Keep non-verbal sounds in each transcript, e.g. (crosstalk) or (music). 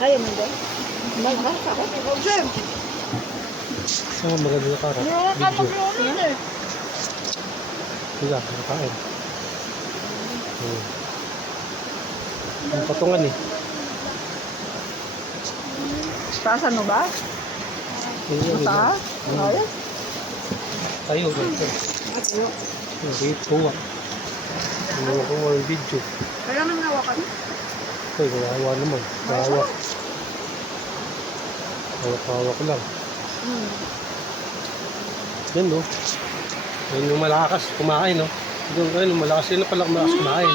Kaya mo ba? Malakas ako. Ikaw, Jem. Saan ang maganda yung karap? Wala ka mag-ulan eh. Wala, nakakain. Hmm. Ang patungan eh. Taasan mo ba? Ayun, Taas? Hmm. Ayos. Tayo, ganito. Hindi, tuwa. Hindi ko ang video. Kaya nang nawakan. Ay, kawawa naman. Kawawa. Ko lang. Hmm. Yan no. Yan yung malakas kumain no. Doon ayun, yung malakas yun na pala malakas kumain.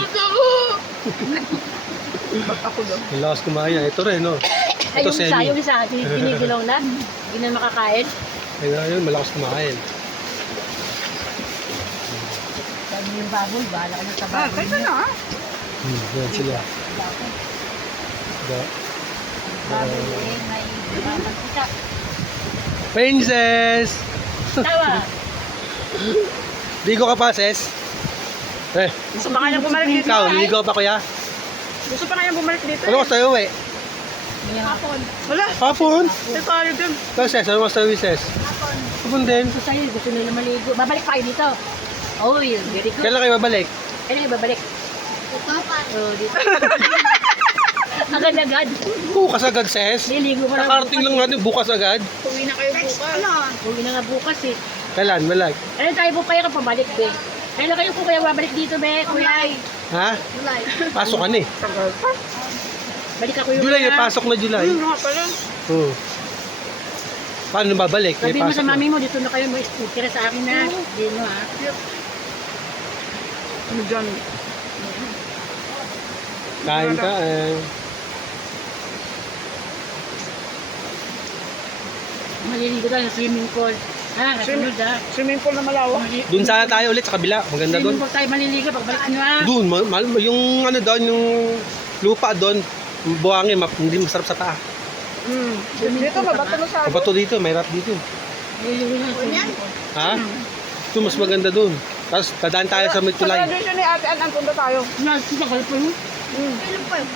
Ako lakas kumain. Ito rin no. Ito yung isa, semi. yung isa, tinigilaw na. Hindi na makakain. Ayun, ayun, malakas kumain. Sabi yung baboy, bahala ka na sa Ah, baboy. kaysa na ah. Hmm, yan sila. Da. Princess! Tawa! (laughs) Ligo ka pa, sis? Eh, Gusto pa kayang bumalik dito? ikaw, ligo pa kuya? Gusto pa kayang bumalik dito? Ano ko sa'yo eh? Hapon. Wala. Hapon? Hindi tayo din. Ikaw, sis, ano ko sa'yo, sis? Hapon. Hapon din. Gusto sa'yo, gusto nila maligo. Babalik pa kayo dito. Oh, yun. Very good. Kailan kayo babalik? Kailan kayo babalik? Oh, dito. Agad-agad. Bukas agad, sis. Niligo mo lang Nakarating lang natin bukas agad. Uwi na kayo bukas. Ano? Uwi na nga bukas eh. Kailan? Malag? Ano tayo po kaya kung pabalik, be? Kailan kayo po kaya babalik dito, be? Kuya? Ha? July. Pasok ka na eh. Balik ako yung July, eh, pasok na July. Ayun nga pala. Oo. Paano babalik? May Sabi mo pasok sa na. mami mo, dito na kayo mo tira sa akin na. Hindi mo ha. Ano dyan? Kain ka eh. Maliligo tayo sa swimming pool. Ha, nasunod ha. Swimming pool na malawak. Mali- Doon sana tayo ulit sa kabila. Maganda Swimming doon. pool tayo maliligo pagbalik nyo ha. Doon, ma- ma- yung ano doon, yung lupa doon, buhangin, ma- hindi masarap sa paa. Hmm. Dito, mabato na sa Kabato dito, may rap dito. Maliligo na sa swimming pool. Ha? Ito, mas maganda doon. Tapos, dadaan tayo sa Sa Mitulay. graduation ni Ate Ann, punta tayo. Nagsisagal pa yun. Hmm. Kailan pa yun?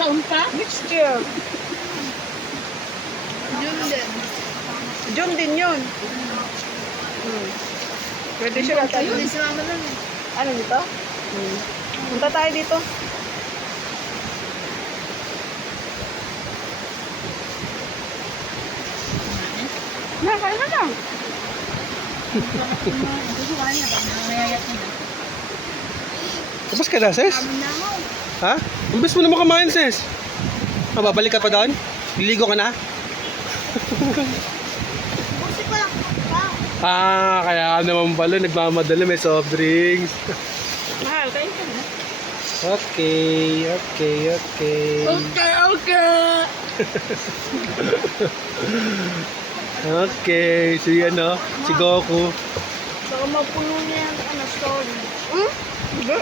Taon pa? Next year. June din. June din yun. Hmm. Pwede siya tayo. Ano dito? Hmm. Punta tayo dito. Na, kaya na lang. Susukanin na ba? Nangyayat na. Tapos ka na, sis? Ha? Umbes mo naman kumain, sis. Ah, babalik ka pa doon? Liligo ka na? ah, kaya naman pala, nagmamadali, may soft drinks. Mahal, kayo ka na. Okay, okay, okay. Okay, okay. Okay, si ano, si Goku. Baka mapuno niya yung ano, story. Hmm? Hindi.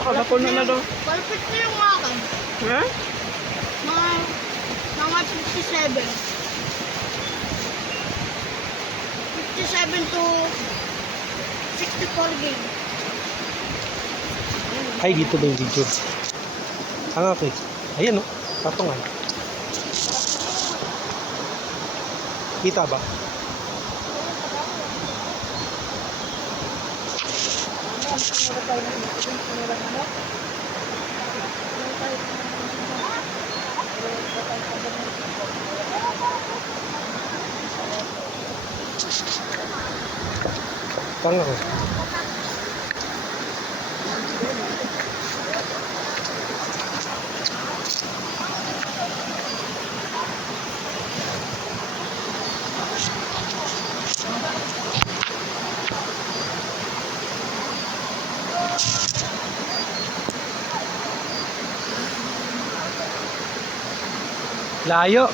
Baka mapuno na daw. Palpit na yung akin. Ha? Mga, mga 57. 57 to 64 game. Ay, dito ba yung video? Ang okay. Ayan o, tapangan. Kita ba? Tanga Layo.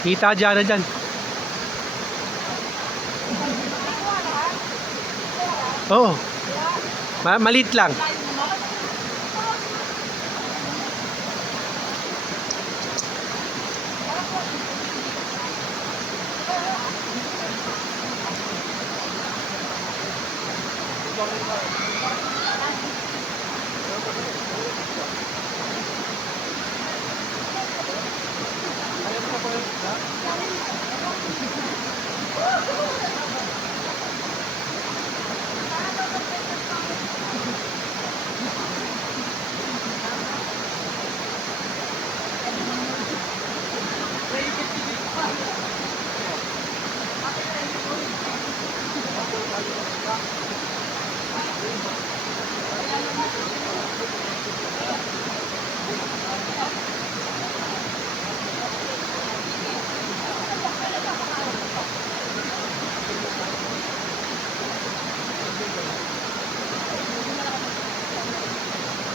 Kita dyan na dyan. Oh. Ma malit lang. Thank you. করে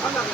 Tayo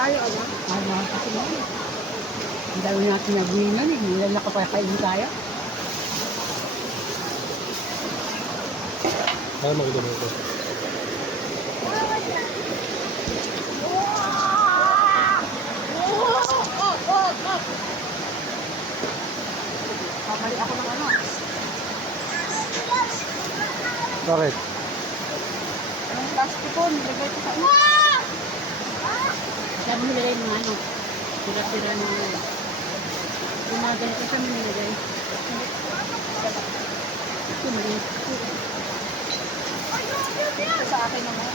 Ayaw, ano? Ayaw, kasi mo. Ang dami natin nagwinan eh. Hindi na nakapakain tayo. Para makita mo ito. Kamali ako ng ano. Bakit? Ang plastiko, nilagay ko sa ano. Sabi nilagay ng ano. Sira-sira ng ano. Yung mga ganito sa mga nilagay. Ito maliit. Sa akin naman.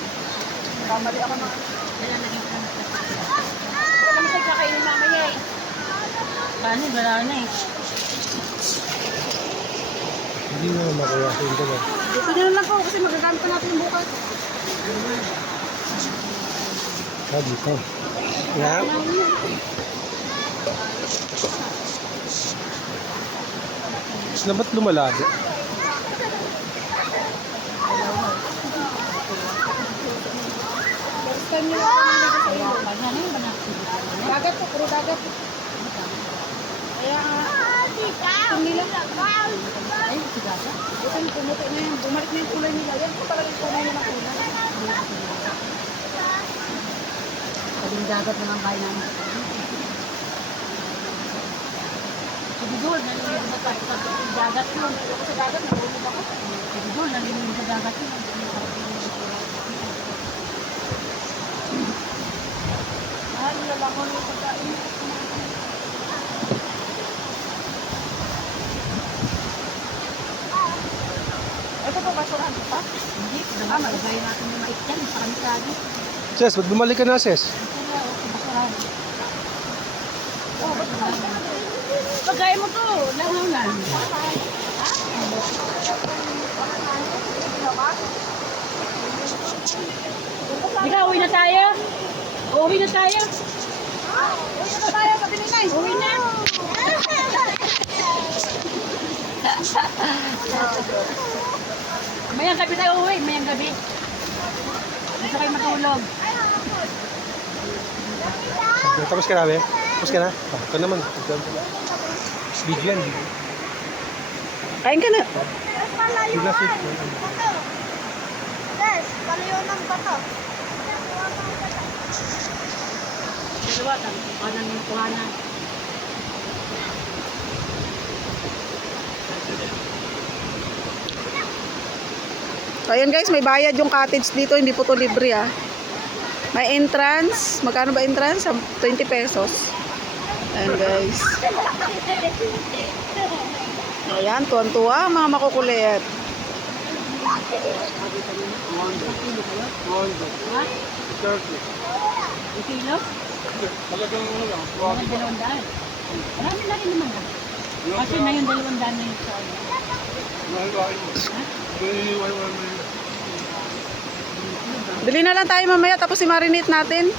Kamali ako ng Wala naging ano. Wala mo tayo kakainin mamaya eh. Paano? Wala na eh. Hindi mo makuha sa internet. Dito na lang po kasi magagamit pa natin bukas. Ah, dito. Nga. Na ba't lumalago? Dagat po, puro dagat. Kaya nga, tumilang. Ay, sigasa. Ito yung pumuti na yan. Bumalik na yung kulay nila. Yan po talaga yung kulay nila. Sabing dagat naman bahay namin. Sa Bidol, nalilin ba tayo sa dagat yun? Sa dagat, nahulog ako. Sa Bidol, nalilin sa dagat yun. Ah, nilalangon yung pagkain. Ito po, basurahan pa. Hindi, ah, malagay natin yung yan. Sa kami sabi. Ses, ba't bumalik ka na, Ses? Pagkain mo to, langaw Ikaw, uwi na tayo. Uwi na tayo. Uy, ito tayo, pati ninay. Uwi na. Mayang gabi tayo uwi, mayang gabi. Gusto kayo matulog. Tapos ka na, be? Tapos ka na? Ah, ito naman. Video yan. Kain ka na. Bigla si... Yes, palayo ng bato. Dalawa, kanan yung kuhanan. So, ayan guys, may bayad yung cottage dito. Hindi po to libre ah. May entrance. Magkano ba entrance? 20 pesos. Ayan guys. Ayan, tuwan-tuwa mga makukulit. Ha? Yung kilo? Talagang ano lang. Mga dalawang daan. Marami na rin naman ah. Kasi na yung dalawang daan na yung sa ano. Bili na lang tayo mamaya tapos i-marinate natin.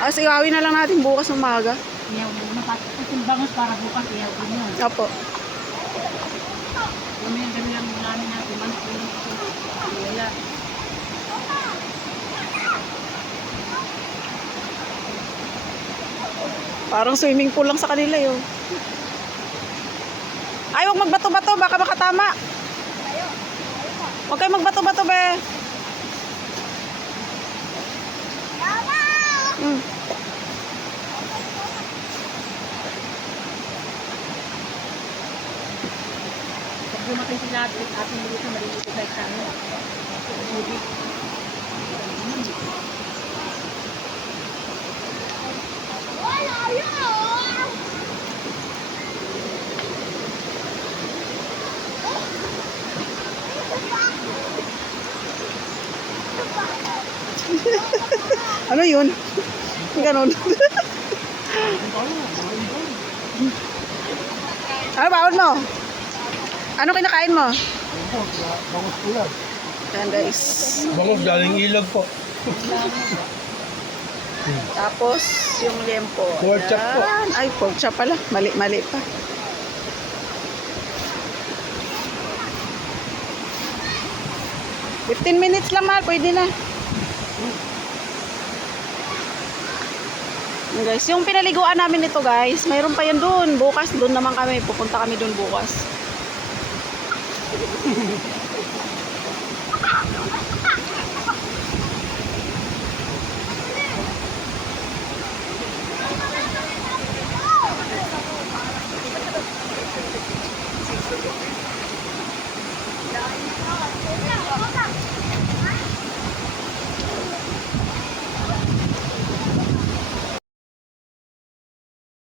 As iwawi na lang natin bukas ng umaga. Iyaw mo na kasi yung bangus para bukas iyaw ko yun. Opo. Mamaya gabi lang namin natin. Wala. Parang swimming pool lang sa kanila yun. Ay, huwag magbato-bato. Baka makatama. Huwag kayo magbato-bato, be. Mm. Pag dumating sila at ating dito, maliliit tayo sa ano. Tubig. (laughs) Ano yun? Ganon. ano baon mo? Ano kinakain mo? Bangus po yan. Guys. Bangus galing ilog po. Tapos yung liempo. Pork chop po. Ay, pork chop pala. Mali, mali pa. Fifteen minutes lang mahal, pwede na. Yun guys, yung pinaliguan namin nito guys, mayroon pa yan doon. Bukas doon naman kami, pupunta kami doon bukas. (laughs)